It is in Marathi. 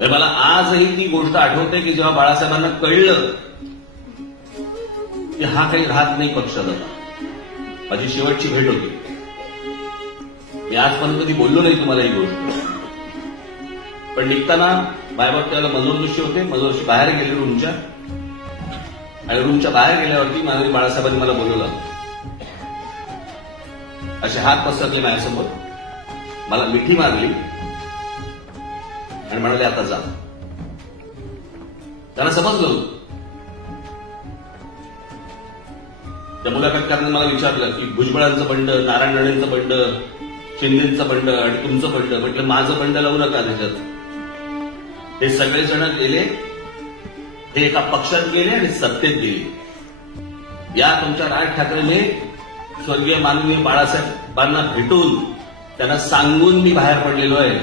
तर मला आजही ती गोष्ट आठवते की जेव्हा बाळासाहेबांना कळलं की हा काही राहत नाही पक्षाला. माझी शेवटची भेट होती. मी आजपर्यंत कधी बोललो नाही तुम्हाला ही गोष्ट. पण निघताना बायबा त्याला मनोदृष्टी होते मनोदृष्टी बाहेर गेले रूमच्या. आणि रूमच्या बाहेर गेल्यावरती मानवी बाळासाहेबांनी मला बोलवलं. असे हात पसरले माझ्यासमोर. मला मिठी मारली. आणि म्हणाले आता जा. त्यांना समजलं त्या मुलाखत मला विचारलं की भुजबळांचं बंड नारायण राणेंचं बंड शिंदेचं बंड आणि तुमचं बंड म्हटलं माझं बंड लावू नका त्याच्यात हे सगळेजण गेले ते एका पक्षात गेले आणि सत्तेत गेले. या तुमच्या राज ठाकरेने स्वर्गीय माननीय बाळासाहेबांना भेटून त्यांना सांगून मी बाहेर पडलेलो आहे.